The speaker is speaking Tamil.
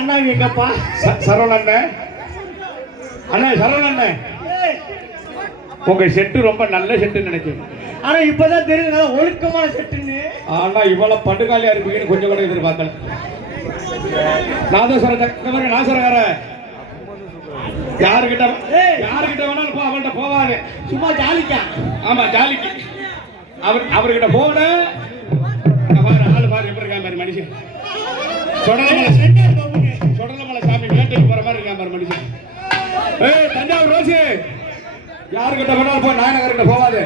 அண்ணா கேக்கப்பா. சரவண அண்ணன் அண்ணே, சரவண அண்ணன், உங்க செட்டு ரொம்ப நல்ல செட்டுன்னு நினைக்கிறேன். ஆனா இப்பதான் தெரியுது நல்லா ஒழுக்கமான செட்டுன்னு. ஆனா இவ்வளவு படுகாலியா இருப்பீங்கன்னு கொஞ்சம் கூட எதிர்பார்க்கல. நாசரக்கார யாருகிட்ட வேணாலும் போ, அவன்கிட்ட போவாரு. சும்மா ஜாலிக்கா. ஆமா, ஜாலிக்கு. அவர்கிட்ட போன ஆளு பாரு எப்படி இருக்கா பாரு மனுஷன். சொடலமலை சாமி வேட்டைக்கு போற மாதிரி இருக்கா பாரு மனுஷன். தஞ்சாவூர் ரோசி யாருக்கிட்ட வேணாலும் போ, நாயனகர்கிட்ட போவாது.